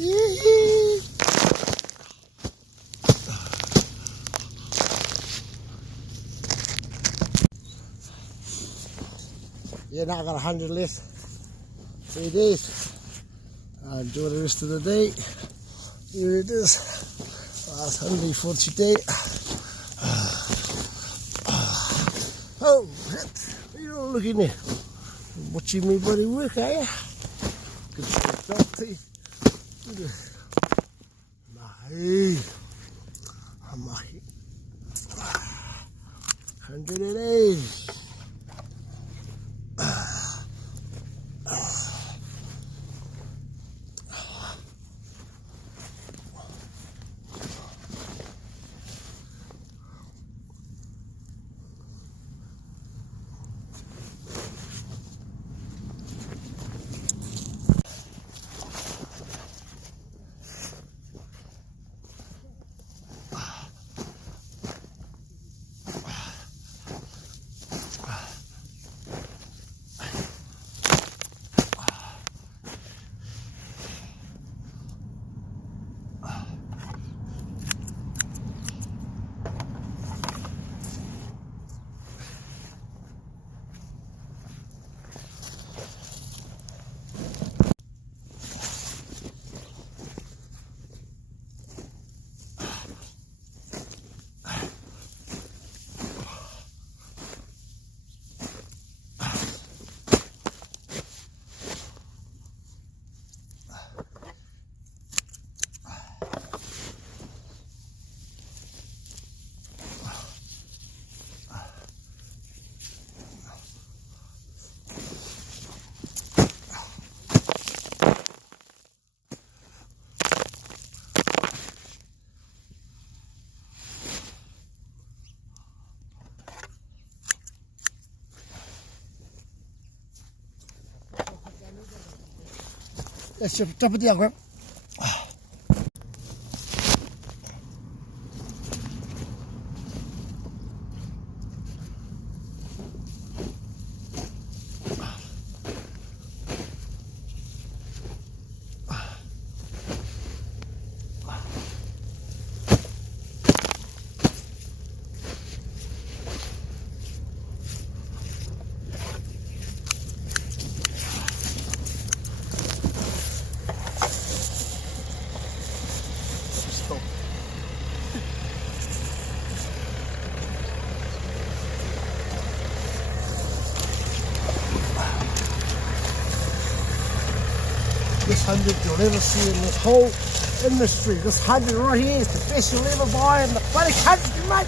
Yeah, now I got 100 left. 3 days. Enjoy the rest of the day. Here it is. Last 140 day. Oh, what are you all looking there? Watching me bloody work, are you? Good stuff, teeth. Mahi. Mahi. 180. Let's chop it down, Grab. This 100 you'll ever see in this whole industry. This 100 right here is the best you'll ever buy in the bloody country, mate.